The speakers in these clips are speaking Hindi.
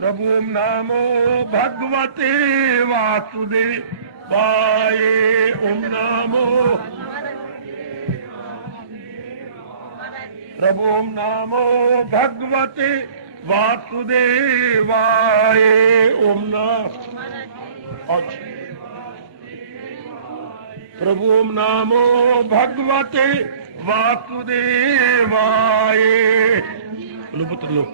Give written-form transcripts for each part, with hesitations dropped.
प्रभु नमो भगवते वासुदेवाय। ओम नमो प्रभु नमो भगवते वासुदेवाय। ओम नमो प्रभु नमो भगवते वासुदेवाय। लो पुत्र लो।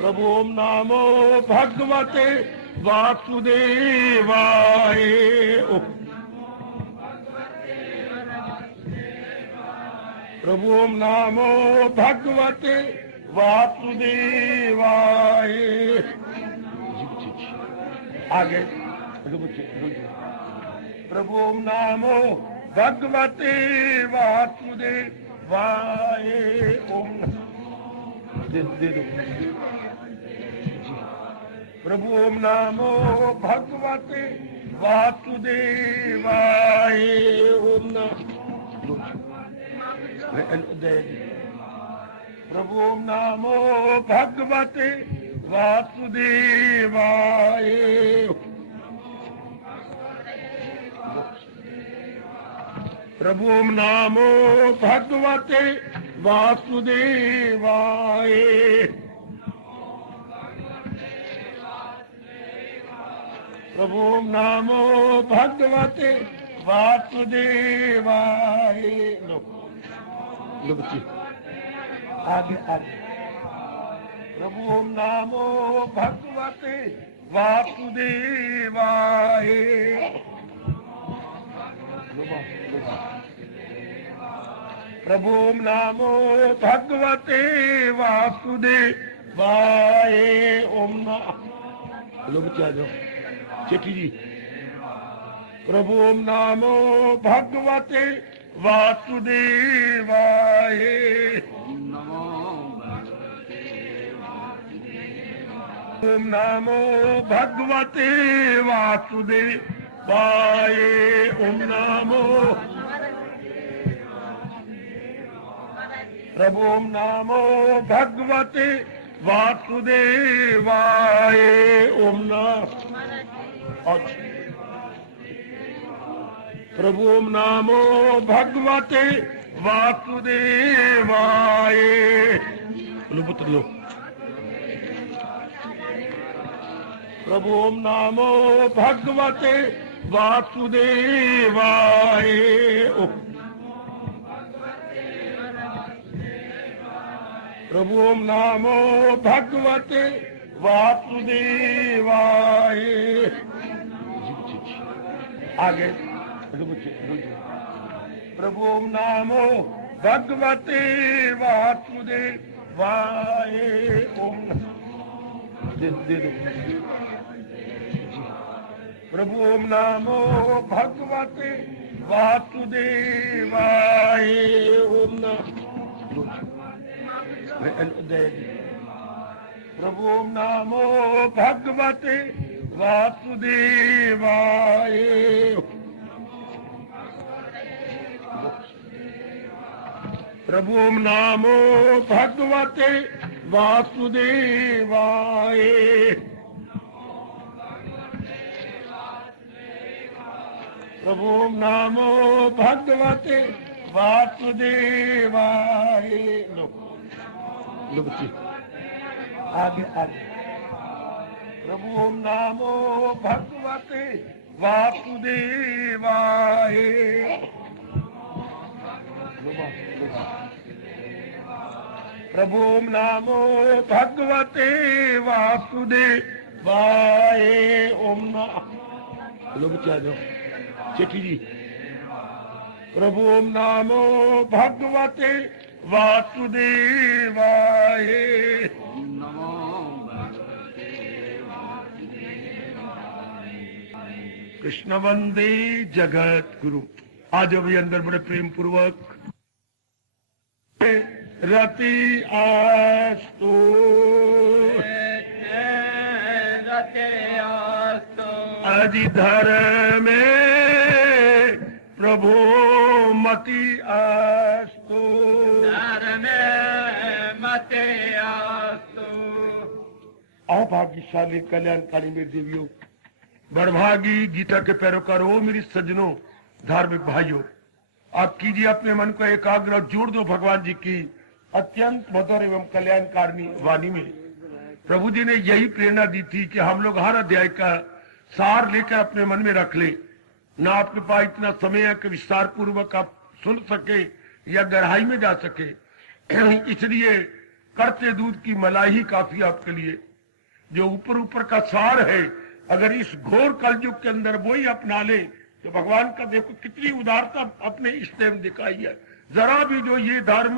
प्रभु नमो भगवते वासुदेवाय। प्रभु नमो भगवते वासुदेवाय। आगे प्रभु नमो भगवते वासुदेवाय। ओम दे दो। प्रभु नमो भगवते वासुदेवाय। ओम नमो प्रभु नमो भगवते वासुदेवाय। प्रभु नमो भगवते वासुदेवाय। प्रभु नमो भगवते वासुदेवाय। लो बच्ची आगे आगे। प्रभु नमो भगवते वासुदेवाय। प्रभु नमो भगवते वासुदेवाय। ओम नमो लो बच्चे आ जाओ चेटी जी। प्रभु नमो भगवते वासुदेवाय। ओम नमो भगवते वासुदेवाय। ओम नमो प्रभु नमो भगवते वासुदेवाय। ओम नमो प्रभु नमो भगवते वासुदेवाय। लो पुत्र लो। प्रभु नमो भगवते वासुदेवाय। प्रभु नमो भगवते वासुदेवाय। आगे प्रभु नमो भगवते वासुदेवाय। ओम दे दो। प्रभु नमो भगवते वासुदेवाय। ओम नमो प्रभु नमो भगवते वासुदेवाय। प्रभु नमो भगवते वासुदेवाय। प्रभु नमो भगवते वासुदेवाय। लो बच्ची आगे आगे। प्रभु नमो भगवते वासुदेवाय। प्रभु नमो भगवते वासुदेवाय। ओम नमो लो बच्चे आ जाओ चेटी जी। प्रभु नमो भगवते वासुदेवाय। कृष्ण वंदे जगत गुरु। आज अभी अंदर बड़े प्रेम पूर्वक रति आस्तु अधिधर में प्रभु मति आस्तु। धर में मति भाग्यशाली कल्याणकारी मेरी देवियों, बड़भागी गीता के पैरोकार हो मेरी सज्जनों, धार्मिक भाइयों, आप कीजिए अपने मन को एकाग्र और जोड़ दो भगवान जी की अत्यंत मधुर एवं कल्याणकारी वाणी में। प्रभु जी ने यही प्रेरणा दी थी कि हम लोग हर अध्याय का सार लेकर अपने मन में रख ले। ना आपके पास इतना समय है कि विस्तार पूर्वक आप सुन सके या गहराई में जा सके, इसलिए करते दूध की मलाई ही काफी आपके लिए। जो ऊपर ऊपर का सार है, अगर इस घोर कलयुग के अंदर वो ही अपना ले तो भगवान का देखो कितनी उदारता अपने इस टाइम दिखाई है। जरा भी जो ये धर्म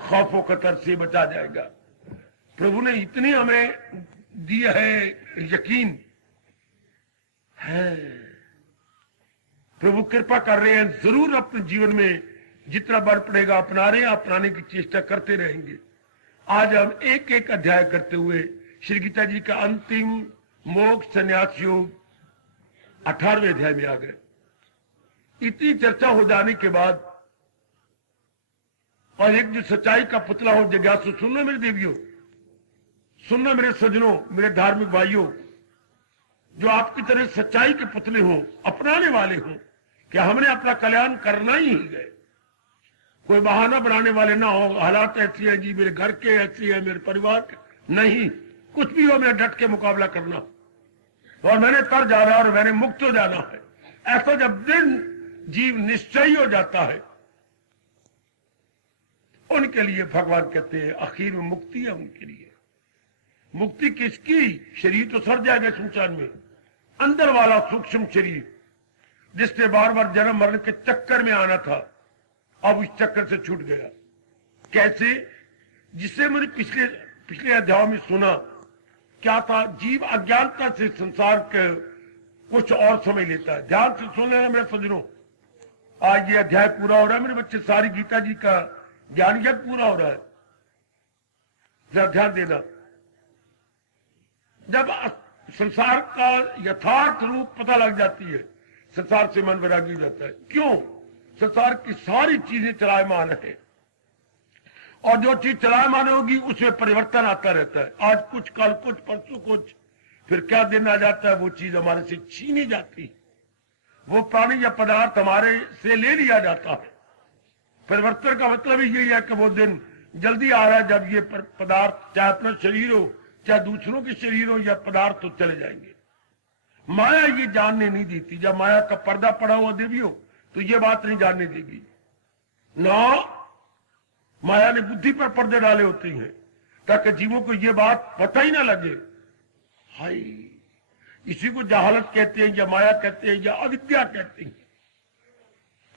खौफो खतर से बचा जाएगा। प्रभु ने इतनी हमें दिया है यकीन है, प्रभु कृपा कर रहे हैं, जरूर अपने जीवन में जितना बल पड़ेगा अपना रहे हैं, अपनाने की चेष्टा करते रहेंगे। आज हम एक एक अध्याय करते हुए श्री गीता जी का अंतिम मोक्ष संन्यास योग 18वें अध्याय में आ गए। इतनी चर्चा हो जाने के बाद और एक जो सच्चाई का पुतला हो जिज्ञासु, सुनना मेरे देवियों, सुनना मेरे सज्जनों, मेरे धार्मिक भाइयों, जो आपकी तरह सच्चाई के पुतले हो, अपनाने वाले हो कि हमने अपना कल्याण करना ही गए। कोई बहाना बनाने वाले ना हो, हालात ऐसी है जी, मेरे घर के ऐसी है, मेरे परिवार के, नहीं, कुछ भी हो मेरा डट के मुकाबला करना और मैंने तर जाना और मैंने मुक्त हो जाना है। ऐसा जब दिन जीव निश्चय हो जाता है, उनके लिए भगवान कहते हैं आखिर में मुक्ति है उनके लिए। मुक्ति किसकी? शरीर तो सड़ जाएगा शमशान में, अंदर वाला सूक्ष्म शरीर जिससे बार बार जन्म मरण के चक्कर में आना था, अब उस चक्कर से छूट गया। कैसे? जिसे मैंने पिछले अध्याय में सुना, क्या था? जीव अज्ञानता से संसार के कुछ और समझ लेता है। ध्यान से सुन लेना मेरे सज्जनों, आज ये अध्याय पूरा हो रहा है मेरे बच्चे, सारी गीता जी का ज्ञान यज्ञ पूरा हो रहा है, जरा ध्यान देना। जब संसार का यथार्थ रूप पता लग जाती है, संसार से मन वैरागी हो जाता है। क्यों? संसार की सारी चीजें चलायमान है और जो चीज चलायमान होगी उसमें परिवर्तन आता रहता है। आज कुछ, कल कुछ, परसों कुछ, फिर क्या दिन आ जाता है वो चीज हमारे से छीनी जाती है, वो प्राणी या पदार्थ हमारे से ले लिया जाता है। परिवर्तन का मतलब ही यही है कि वो दिन जल्दी आ रहा है जब ये पदार्थ, चाहे अपना शरीर हो चाहे दूसरों के शरीर हो या पदार्थ, तो चले जाएंगे। माया ये जानने नहीं देती। जब माया का पर्दा पड़ा हुआ देवियों तो ये बात नहीं जानने देगी ना। माया ने बुद्धि पर पर्दे डाले होते हैं ताकि जीवों को ये बात पता ही ना लगे। हाय, इसी को जहालत कहते हैं या माया कहते हैं या अविद्या कहते हैं।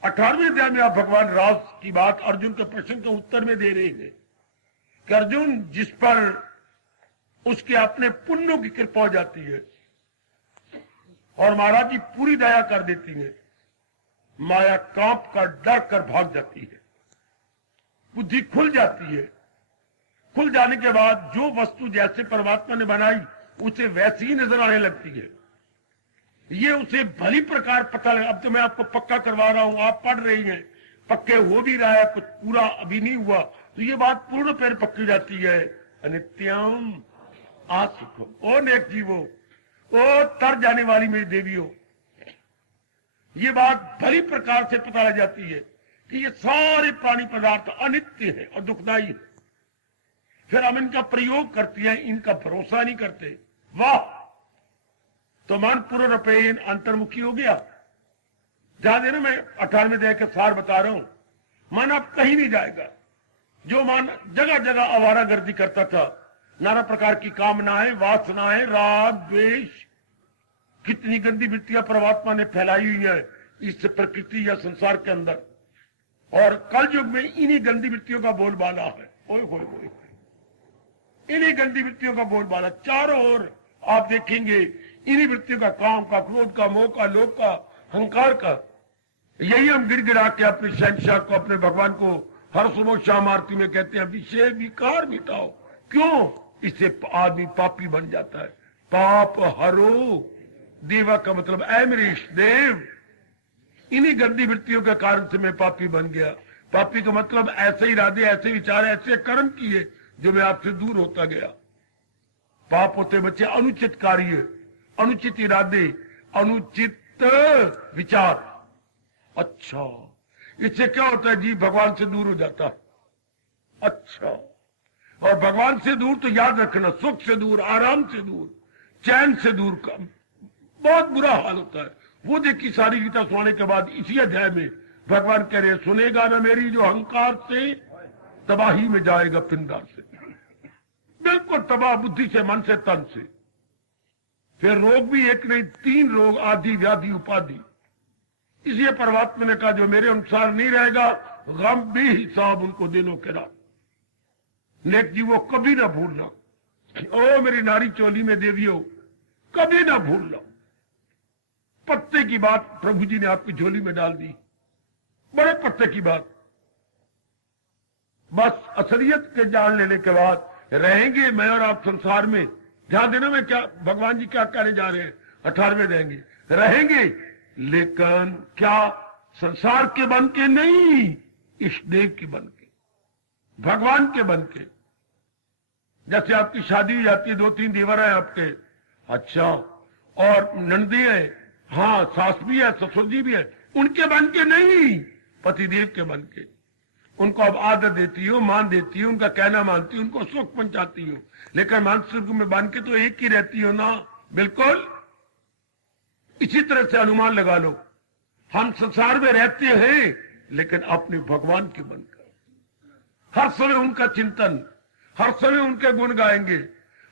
18वें अध्याय में आप भगवान राम की बात अर्जुन के प्रश्न के उत्तर में दे रहे हैं कि अर्जुन, जिस पर उसके अपने पुण्यों की कृपा हो जाती है और महाराज जी पूरी दया कर देती है, माया कांप कर डर कर भाग जाती है, बुद्धि खुल जाती है। खुल जाने के बाद जो वस्तु जैसे परमात्मा ने बनाई उसे वैसी ही नजर आने लगती है। ये उसे भली प्रकार पता लगा। अब तो मैं आपको पक्का करवा रहा हूं, आप पढ़ रही हैं, पक्के हो भी रहा है, कुछ पूरा अभी नहीं हुआ, तो ये बात पूर्ण पैर पक्की जाती है। अनित्यम आसुखम, ओ नेक जीवो, ओ तर जाने वाली मेरी देवियों, ये बात भली प्रकार से पता लग जाती है कि ये सारे प्राणी पदार्थ अनित्य है और दुखदायी है। फिर हम इनका प्रयोग करते हैं, इनका भरोसा नहीं करते। वाह, तो मन पूर्ण रूपे अंतर्मुखी हो गया। ध्यान देना, मैं 18वें अध्याय के सार बता रहा हूं। मन अब कहीं नहीं जाएगा। जो मन जगह जगह आवारागर्दी करता था, नाना प्रकार की कामनाएं, वासनाएं, राग, द्वेष, कितनी गंदी वृत्तियां परमात्मा ने फैलाई हुई है इस प्रकृति या संसार के अंदर, और कल युग में इन्हीं गंदी वृत्तियों का बोलबाला है। ओए होए होए, इन्हीं गंदी वृत्तियों का बोलबाला चारों ओर आप देखेंगे। इन्हीं वृत्तियों का, काम का, क्रोध का, मोह का, लोभ का, अहंकार का। यही हम गिड़गिड़ा के अपने शहंशाह को, अपने भगवान को हर सुबह शाम आरती में कहते हैं, विषय विकार मिटाओ। क्यों? इससे आदमी पापी बन जाता है। पाप हरो देवा का मतलब ऐ मेरे देव, इन्हीं गंदी वृत्तियों के कारण से मैं पापी बन गया। पापी का मतलब ऐसे इरादे, ऐसे विचार, ऐसे कर्म किए जो मैं आपसे दूर होता गया। पाप होते बच्चे अनुचित कार्य, अनुचित इरादे, अनुचित विचार। अच्छा, इससे क्या होता है जी? भगवान से दूर हो जाता है। अच्छा, और भगवान से दूर तो याद रखना, सुख से दूर, आराम से दूर, चैन से दूर का बहुत बुरा हाल होता है। वो देखिए सारी गीता सुनाने के बाद इसी अध्याय में भगवान कह रहे हैं, सुनेगा ना मेरी जो अहंकार से, तबाही में जाएगा पिंडार से, बिल्कुल तबाह, बुद्धि से, मन से, तन से। फिर रोग भी एक नहीं 3 रोग, आदि, व्याधि, उपाधि। इसलिए परमात्मा ने कहा जो मेरे अनुसार नहीं रहेगा, गम भी हिसाब उनको दिनों के रात। नेक जी वो कभी ना भूलना, ओ मेरी नारी चोली में देवियों, कभी ना भूलना। पत्ते की बात प्रभु जी ने आपकी झोली में डाल दी, बड़े पत्ते की बात। बस असलियत के जान लेने के बाद रहेंगे मैं और आप संसार में। ध्यान देना में क्या भगवान जी क्या कहने जा रहे हैं, 18वें देंगे, रहेंगे लेकिन क्या संसार के बन के नहीं, इष्ट देव के बन के, भगवान के बन के। जैसे आपकी शादी हो जाती है, 2-3 देवर है आपके, अच्छा, और नंदी है, हाँ सास भी है, ससुर जी भी है, उनके बन के नहीं, पतिदेव के बन के। उनको अब आदर देती हो, मान देती हो, उनका कहना मानती हो, उनको सुख पहुंचाती हो, लेकिन मानसिक में बन के तो एक ही रहती हो ना। बिल्कुल इसी तरह से अनुमान लगा लो, हम संसार में रहते हैं लेकिन अपने भगवान के बनकर, हर समय उनका चिंतन, हर समय उनके गुण गाएंगे,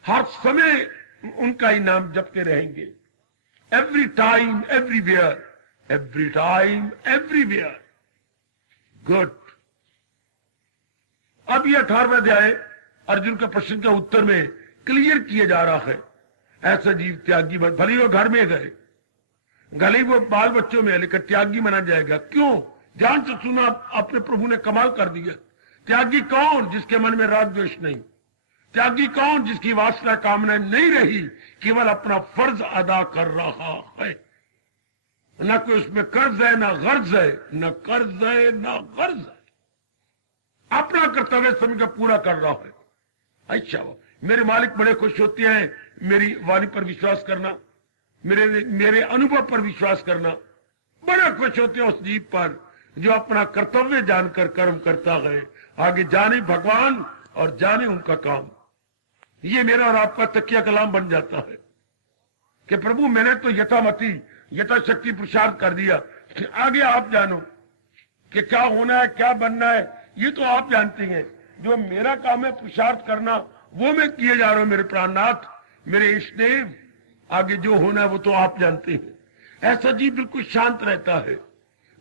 हर समय उनका ही नाम जपते रहेंगे। Every time everywhere, every time everywhere. Good. अब ये 18वां अध्याय अर्जुन के प्रश्न के उत्तर में क्लियर किया जा रहा है। ऐसा जीव त्यागी, भले वो घर में गए, भले वो बाल बच्चों में है, लेकिन त्यागी माना जाएगा। क्यों? ध्यान से सुना, अपने प्रभु ने कमाल कर दिया। त्यागी कौन? जिसके मन में राग द्वेष नहीं। त्यागी कौन? जिसकी वासना कामना नहीं रही, केवल अपना फर्ज अदा कर रहा है। न कोई उसमें कर्ज है, न गर्ज है, न कर्ज है, न गर्ज है, अपना कर्तव्य समय का पूरा कर रहा है। अच्छा, मेरे मालिक बड़े खुश होते हैं, मेरी वाणी पर विश्वास करना, मेरे अनुभव पर विश्वास करना, बड़ा खुश होते हैं उस जीव पर जो अपना कर्तव्य जानकर कर्म करता है। आगे जाने भगवान और जाने उनका काम। ये मेरा और आपका तकिया कलाम बन जाता है कि प्रभु मैंने तो यथामति यथाशक्ति पुरुषार्थ कर दिया, आगे आप जानो कि क्या होना है, क्या बनना है, ये तो आप जानती हैं। जो मेरा काम है पुरुषार्थ करना, वो मैं किए जा रहा हूं मेरे प्राणनाथ, मेरे इष्ट देव। आगे जो होना है वो तो आप जानते हैं। ऐसा जीव बिल्कुल शांत रहता है।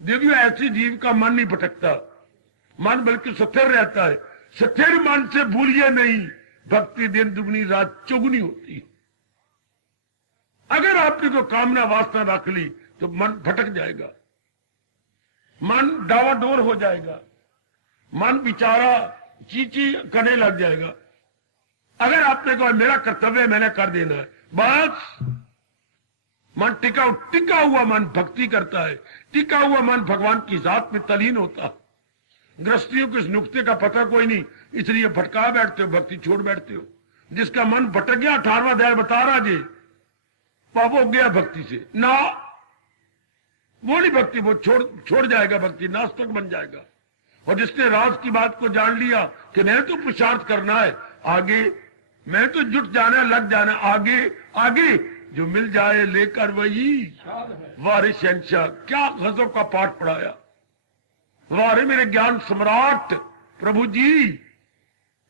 देखिए ऐसे जीव का मन नहीं भटकता, मन बल्कि स्थिर रहता है। स्थिर मन से भूलिए नहीं, भक्ति दिन दुगनी रात चौगुनी होती है। अगर आपने तो कामना वासना रख ली तो मन भटक जाएगा, मन डावाडोल हो जाएगा, मन बेचारा चीची करने लग जाएगा। अगर आपने कहा मेरा कर्तव्य मैंने कर देना है, बस मन टिका हुआ मन भक्ति करता है, टिका हुआ मन भगवान की जात में तलीन होता है। गृहस्थियों को इस नुक्ते का पता कोई नहीं, इसलिए भटका बैठते हो, भक्ति छोड़ बैठते हो। जिसका मन भटक गया, 18वां अध्याय बता रहा जी, पाप हो गया भक्ति से ना, वो नहीं भक्ति, वो छोड़ जाएगा भक्ति, नास्तिक बन जाएगा। और जिसने राज की बात को जान लिया कि मैं तो पुरुषार्थ करना है, आगे मैं तो जुट जाना, लग जाना, आगे जो मिल जाए लेकर वही वारे शहंशाह। क्या गजब का पाठ पढ़ाया, वारे मेरे ज्ञान सम्राट प्रभु जी।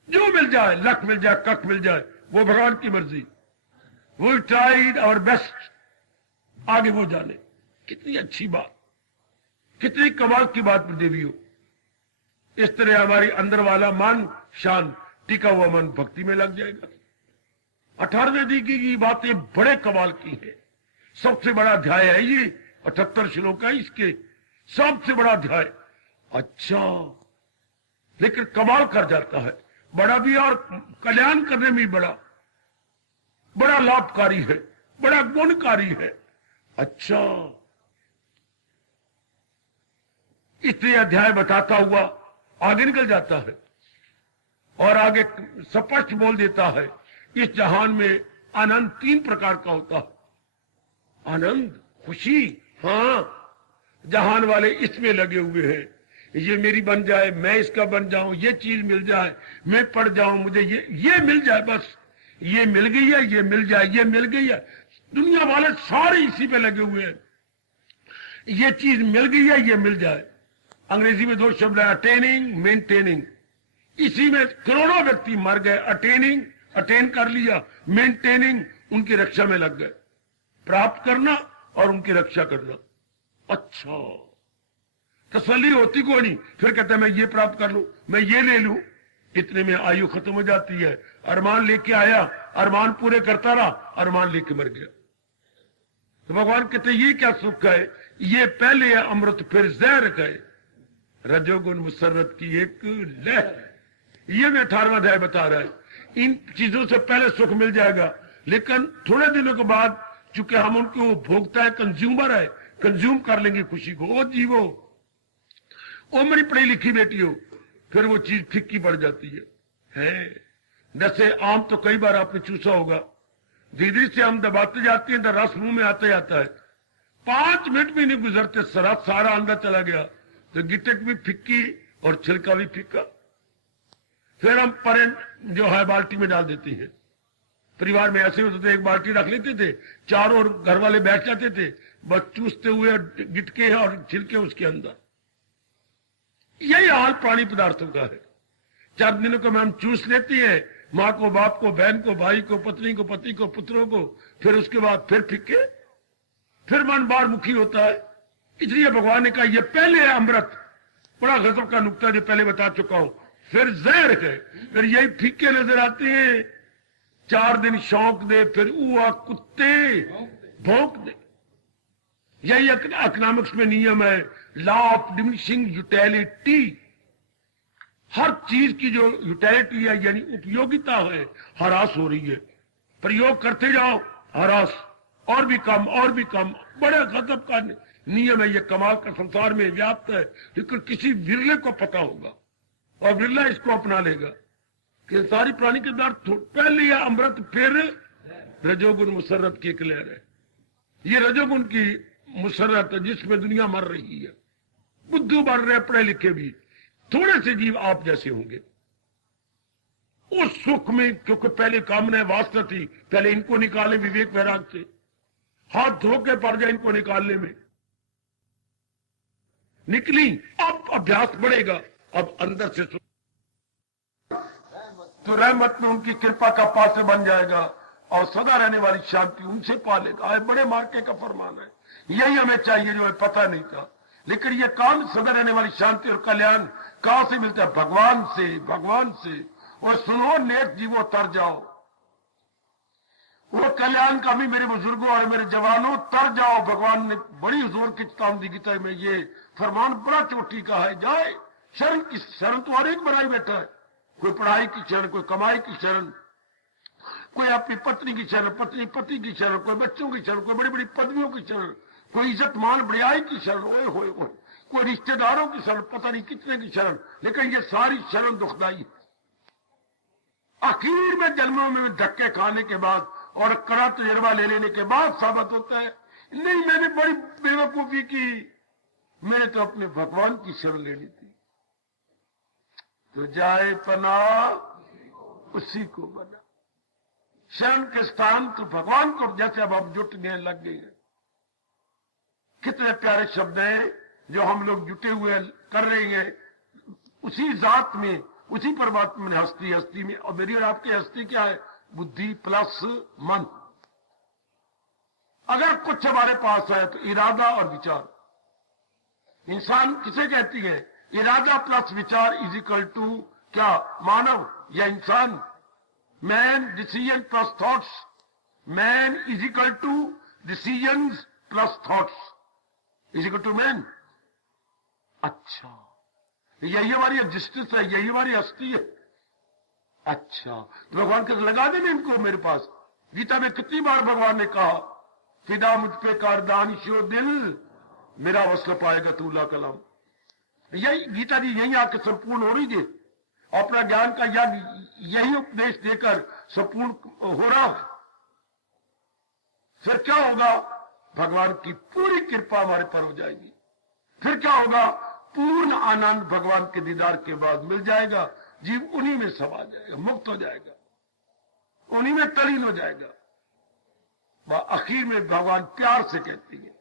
जो मिल जाए, लख मिल जाए, कख मिल जाए, वो भगवान की मर्जी। वो ट्राइड आवर बेस्ट, आगे वो जाने। कितनी अच्छी बात, कितनी कमाल की बात देवी हो। इस तरह हमारी अंदर वाला मन शांत, टिका हुआ मन भक्ति में लग जाएगा। 18वें अध्याय की बातें बड़े कमाल की है। सबसे बड़ा अध्याय है ये, 78 श्लोक है इसके, सबसे बड़ा अध्याय। अच्छा, लेकिन कमाल कर जाता है, बड़ा भी और कल्याण करने में बड़ा लाभकारी है, बड़ा गुणकारी है। अच्छा, इसलिए अध्याय बताता हुआ आगे निकल जाता है और आगे स्पष्ट बोल देता है इस जहान में आनंद 3 प्रकार का होता है। आनंद, खुशी, हाँ जहान वाले इसमें लगे हुए हैं, ये मेरी बन जाए, मैं इसका बन जाऊं, ये चीज मिल जाए, मैं पढ़ जाऊं, मुझे ये मिल जाए, बस ये मिल गई है, ये मिल जाए, ये मिल गई है। दुनिया वाले सारे इसी पे लगे हुए हैं, ये चीज मिल गई है, ये मिल जाए। अंग्रेजी में 2 शब्द है, अटेनिंग, मेंटेनिंग। इसी में करोड़ों व्यक्ति मर गए। अटेन कर लिया, मेंटेनिंग उनकी रक्षा में लग गए। प्राप्त करना और उनकी रक्षा करना। अच्छा, तसल्ली होती कोई नहीं, फिर कहता है मैं ये प्राप्त कर लूं, मैं ये ले लूं, इतने में आयु खत्म हो जाती है। अरमान लेके आया, अरमान पूरे करता रहा, अरमान लेके मर गया। तो भगवान कहते ये क्या सुख है, ये पहले है अमृत फिर जहर गए, रजोगुण मुसर्रत की एक लहर। ये मैं 18वां अध्याय बता रहा है। इन चीजों से पहले सुख मिल जाएगा, लेकिन थोड़े दिनों के बाद चूंकि हम उनको भोगता है, कंज्यूमर है, कंज्यूम कर लेंगे खुशी को। ओ जीवो, ओ मेरी पढ़ी लिखी बेटी हो, फिर वो चीज फिक्की पड़ जाती है। जैसे आम तो कई बार आपने चूसा होगा, धीरे से हम दबाते जाते हैं तो रस मुंह में आते जाता है, 5 मिनट भी नहीं गुजरते सारा अंदर चला गया, तो गिटक भी फिक्की और छिलका भी फिक्का। फिर हम परेंट जो है बाल्टी में डाल देते हैं। परिवार में ऐसे होते थे, एक बाल्टी रख लेते थे, चारों ओर घर वाले बैठ जाते थे, बस चूसते हुए गिटके और छिलके उसके अंदर। यही हाल प्राणी पदार्थों का है। 4 दिनों को हम चूस लेते हैं, माँ को, बाप को, बहन को, भाई को, पत्नी को, पति को, पुत्रों को, फिर उसके बाद फिर फिक्के, फिर मन बार मुखी होता है। इसलिए भगवान ने कहा ये पहले है अमृत, बड़ा गजब का नुक्ता जो पहले बता चुका हूं, फिर जहर है, फिर यही फिक्के नजर आते हैं। 4 दिन शौक दे, फिर हुआ कुत्ते भौंक दे। यही इकोनॉमिक्स में नियम है, लॉ ऑफ डिमिनिशिंग यूटिलिटी। हर चीज की जो यूटिलिटी है यानी उपयोगिता है, ह्रास हो रही है। प्रयोग करते जाओ, ह्रास, और भी कम और भी कम। बड़े गजब का नियम है, ये कमाल का संसार में व्याप्त है, लेकिन किसी विरले को पता होगा और विरला इसको अपना लेगा कि सारी प्राणी के द्वार पहले यह अमृत फिर रजोगुण मुसर्रत की एक लहर है। ये रजोगुण की मुसर्रत है जिसमें दुनिया मर रही है। बुद्धू बढ़ रहे, पढ़े लिखे भी, थोड़े से जीव आप जैसे होंगे। उस सुख में क्योंकि पहले कामना वास्ता थी, पहले इनको निकाले विवेक वैराग से, हाथ धो के पड़ जाए इनको निकालने में, निकली। अब अभ्यास बढ़ेगा, अब अंदर से सुख, तो रहमत में उनकी कृपा का पात्र बन जाएगा और सदा रहने वाली शांति उनसे पालेगा। बड़े मार्के का फरमान है, यही हमें चाहिए जो है पता नहीं था। लेकिन ये काम सदा रहने वाली शांति और कल्याण कहां से मिलता है? भगवान से, भगवान से। और सुनो नेक जीवो तर जाओ, वो कल्याण का भी मेरे बुजुर्गों और मेरे जवानों तर जाओ। भगवान ने बड़ी जोर की चेतावनी दी गीता में, ये फरमान बड़ा चोटी का है। जाए शरण की, शरण तो हर एक बनाई बैठा है, कोई पढ़ाई की शरण, कोई कमाई की शरण, कोई अपनी पत्नी की शरण, पत्नी पति की शरण, कोई बच्चों की शरण, कोई बड़ी बड़ी पदवियों की शरण, कोई इज्जत मान बड़ाई की शरण, ओए होए होए, कोई रिश्तेदारों की शरण, पता नहीं कितने की शरण। लेकिन ये सारी शरण दुखदाई है। आखिर में जन्मों में धक्के खाने के बाद और कड़ा तजर्बा ले लेने के बाद साबित होता है, नहीं मैंने बड़ी बेवकूफी की, मैंने तो अपने भगवान की शरण लेनी थी। तो जाए पना उसी को बना, शरण के स्थान तो भगवान को, जैसे अब हम जुटने लग गए हैं। कितने प्यारे शब्द हैं जो हम लोग जुटे हुए कर रहे हैं, उसी जात में, उसी परमात्मा में हस्ती, हस्ती में। और मेरी और आपकी हस्ती क्या है? बुद्धि प्लस मन। अगर कुछ हमारे पास है तो इरादा और विचार। इंसान किसे कहती है? इरादा प्लस विचार इज इक्वल टू क्या? मानव या इंसान। Man decision plus thoughts, man is equal to decisions plus thoughts is equal to man. अच्छा, यही हमारी एग्जिस्टेंस है, यही हमारी हस्ती है। अच्छा, तो भगवान के लगा देंगे इनको मेरे पास। गीता में कितनी बार भगवान ने कहा, फिदा मुझ पे कर दानिशो दिल, मेरा वस्ल पाएगा तूला कलम। यही गीता जी यही आके संपूर्ण हो रही है। अपना ज्ञान का यही उपदेश देकर संपूर्ण हो रहा है। फिर क्या होगा? भगवान की पूरी कृपा हमारे पर हो जाएगी। फिर क्या होगा? पूर्ण आनंद भगवान के दीदार के बाद मिल जाएगा। जीव उन्हीं में समा जाएगा, मुक्त हो जाएगा, उन्हीं में तलीन हो जाएगा। वह आखिर में भगवान प्यार से कहती है,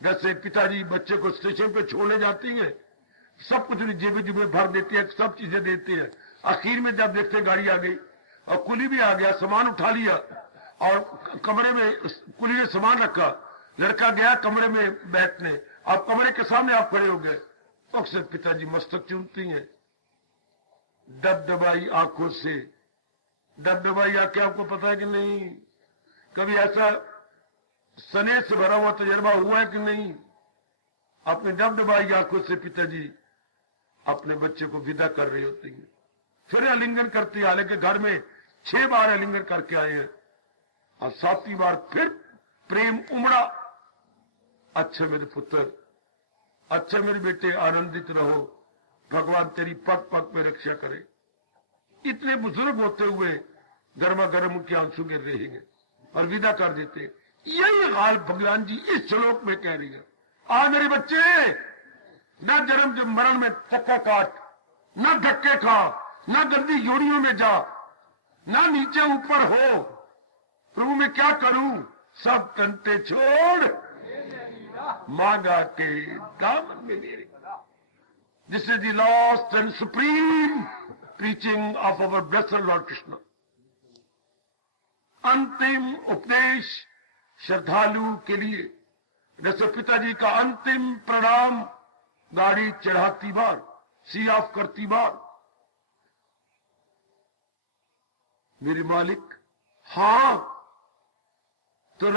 जैसे पिताजी बच्चे को स्टेशन पे छोड़ने जाती है, सब कुछ जेबे जेबे भर देती है, सब चीजें देती है। आखिर में जब देखते गाड़ी आ गई और कुली भी आ गया, सामान उठा लिया और कमरे में कुली ने सामान रखा, लड़का गया कमरे में बैठने, आप कमरे के सामने आप खड़े हो गए, अक्सर पिताजी मस्तक चूमती हैं, डबडबाई आंखों से। डबडबाई आंखें आपको पता है कि नहीं? कभी ऐसा स्नेह से भरा हुआ तजर्बा हुआ है कि नहीं? अपने डबडबाई आंखों से पिताजी अपने बच्चे को विदा कर रही होती हैं, फिर आलिंगन करती है। हालांकि घर में 6 बार आलिंगन करके आए हैं और 7वीं बार फिर प्रेम उमड़ा। अच्छा मेरे पुत्र, अच्छा मेरे बेटे, आनंदित रहो, भगवान तेरी पग पग में रक्षा करे। इतने बुजुर्ग होते हुए गर्मा गर्म उनके आंसू गिर रहे हैं और विदा कर देते। यही हाल भगवान जी इस श्लोक में कह रही है। आ मेरे बच्चे, न जन्म जब मरण में धक्का काट, न धक्के खा, न गंदी जोड़ियों में जा, न नीचे ऊपर हो। प्रभु मैं क्या करूं? सब तंते छोड़ मांगा के दामन में मेरे। This is the last and supreme preaching of our blessed Lord Krishna. अंतिम उपदेश श्रद्धालु के लिए, जैसे पिताजी का अंतिम प्रणाम गाड़ी चढ़ाती बार, सी ऑफ करती बार, मेरे मालिक हां तो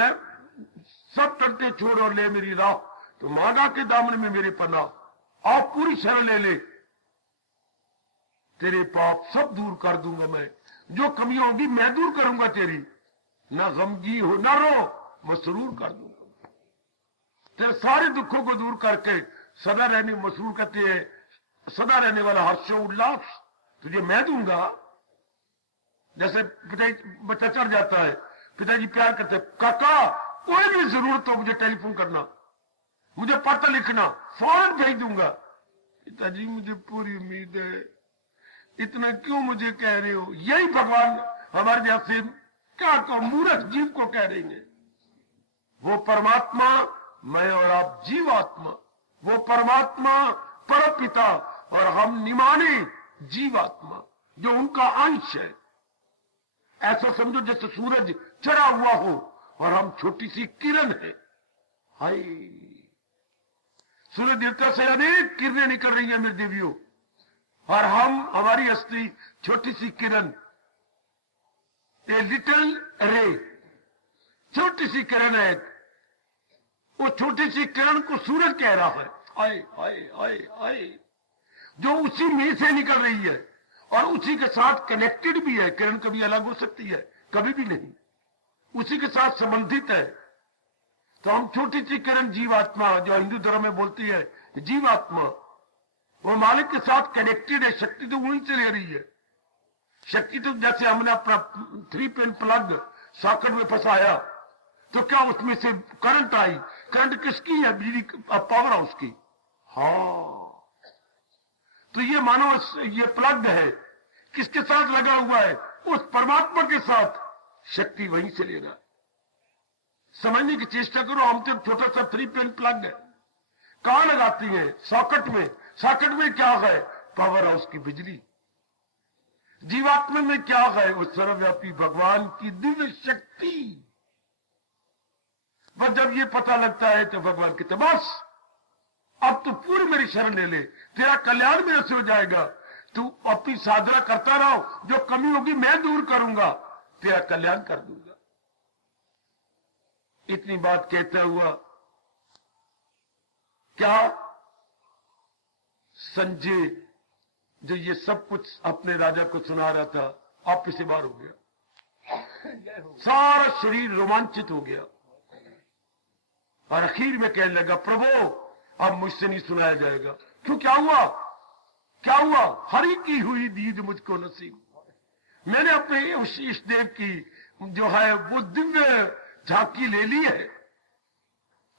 सब टंटे छोड़ और ले मेरी राह, तो मांगा के दामन में मेरे पनाह, आप पूरी शरण ले ले, तेरे पाप सब दूर कर दूंगा मैं, जो कमियां होगी मैं दूर करूंगा तेरी, ना गमगी हो ना रो, मसरूर कर दूंगा, तेरे सारे दुखों को दूर करके सदा रहने, मसरूर कहते हैं सदा रहने वाला हर्षो उल्लास तुझे मैं दूंगा। जैसे पिताजी बच्चा चढ़ जाता है, पिताजी प्यार करते हैं, काका कोई भी जरूरत हो मुझे टेलीफोन करना, मुझे पता लिखना, फौरन भेज दूंगा। पिताजी मुझे पूरी उम्मीद है, इतना क्यों मुझे कह रहे हो? यही भगवान हमारे जैसे क्या को मूर्ख जीव को कह रही है। वो परमात्मा मैं और आप जीवात्मा, वो परमात्मा परमपिता और हम निमाने जीवात्मा जो उनका अंश है। ऐसा समझो जैसे सूरज चढ़ा हुआ हो और हम छोटी सी किरण है। हाय, सूरज देवता से अनेक किरणें निकल रही हैं मेरे देवियों, और हम हमारी अस्थि छोटी सी किरण, ए लिटिल रे, छोटी सी किरण है। वो छोटी सी किरण को सूरज कह रहा है। आए आए आए आए, जो उसी में से निकल रही है और उसी के साथ कनेक्टेड भी है। किरण कभी अलग हो सकती है, कभी भी नहीं, उसी के साथ संबंधित है। तो हम छोटी सी किरण जीवात्मा, जो हिंदू धर्म में बोलती है जीवात्मा, वो मालिक के साथ कनेक्टेड है। शक्ति तो वहीं से ले रही है। शक्ति तो जैसे हमने अपना 3 पिन प्लग सॉकेट में फंसाया तो क्या उसमें से करंट आई? करंट किसकी है? बिजली पावर हाउस की। हाँ, तो ये मानो ये प्लग है, किसके साथ लगा हुआ है? उस परमात्मा के साथ। शक्ति वहीं से ले रहा है। समझने की चेष्टा करो। हम तो छोटा सा 3 पिन प्लग है, कहां लगाती है? सॉकेट में। सॉकेट में क्या है? पावर हाउस की बिजली। जीवात्मा में क्या है? उस सर्वव्यापी भगवान की दिव्य शक्ति। बस जब ये पता लगता है तो भगवान कहते बस अब तो पूरी मेरी शरण ले ले, तेरा कल्याण मेरे से हो जाएगा। तू अपनी साधना करता रहो, जो कमी होगी मैं दूर करूंगा, तेरा कल्याण कर दूंगा। इतनी बात कहता हुआ क्या संजय, जो ये सब कुछ अपने राजा को सुना रहा था, आप से बार हो गया, सारा शरीर रोमांचित हो गया और आखिर में कहने लगा प्रभु अब मुझसे नहीं सुनाया जाएगा। क्यों? क्या हुआ? क्या हुआ? हरि की हुई दीद मुझको नसीब। मैंने अपने उस इष्ट देव की जो है वो दिव्य झांकी ले ली है।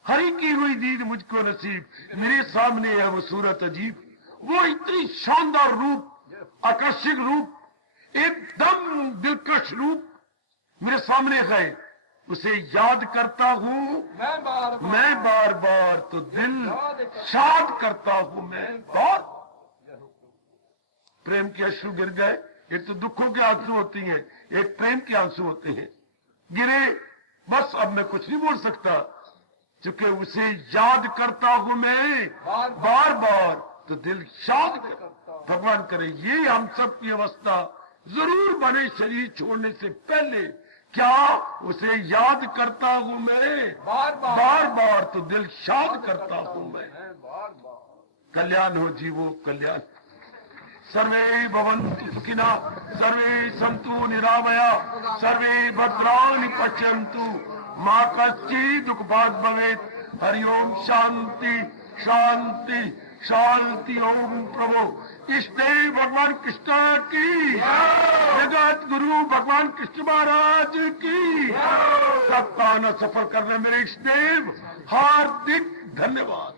हरि की हुई दीद मुझको नसीब, मेरे सामने है वो सूरत अजीब। वो इतनी शानदार रूप, आकर्षक रूप, एकदम दिलकश रूप मेरे सामने है। उसे याद करता हूँ मैं बार बार तो दिल शाद करता हूँ मैं बार। प्रेम के अश्रु गिर गए। एक तो दुखों के आंसू होती हैं, एक प्रेम के आंसू होते हैं। गिरे, बस अब मैं कुछ नहीं बोल सकता, क्योंकि उसे याद करता हूं मैं बार बार तो दिल शाद करता। भगवान करे ये हम सब की अवस्था जरूर बने शरीर छोड़ने से पहले। क्या उसे याद करता हूं मैं बार बार तो दिल शाद करता हूं मैं। कल्याण हो जीवो कल्याण। सर्वे भवन्तु सुखिनः, सर्वे सन्तु निरामया, सर्वे भद्राणि पश्यन्तु, मा कश्चित् दुःखभाग् भवेत्। हरि ओम शांति शांति शांति। ओम प्रभु इष्टदेव भगवान कृष्ण की, जगत गुरु भगवान कृष्ण महाराज की। सबका न सफल करने मेरे इष्टदेव हार्दिक धन्यवाद।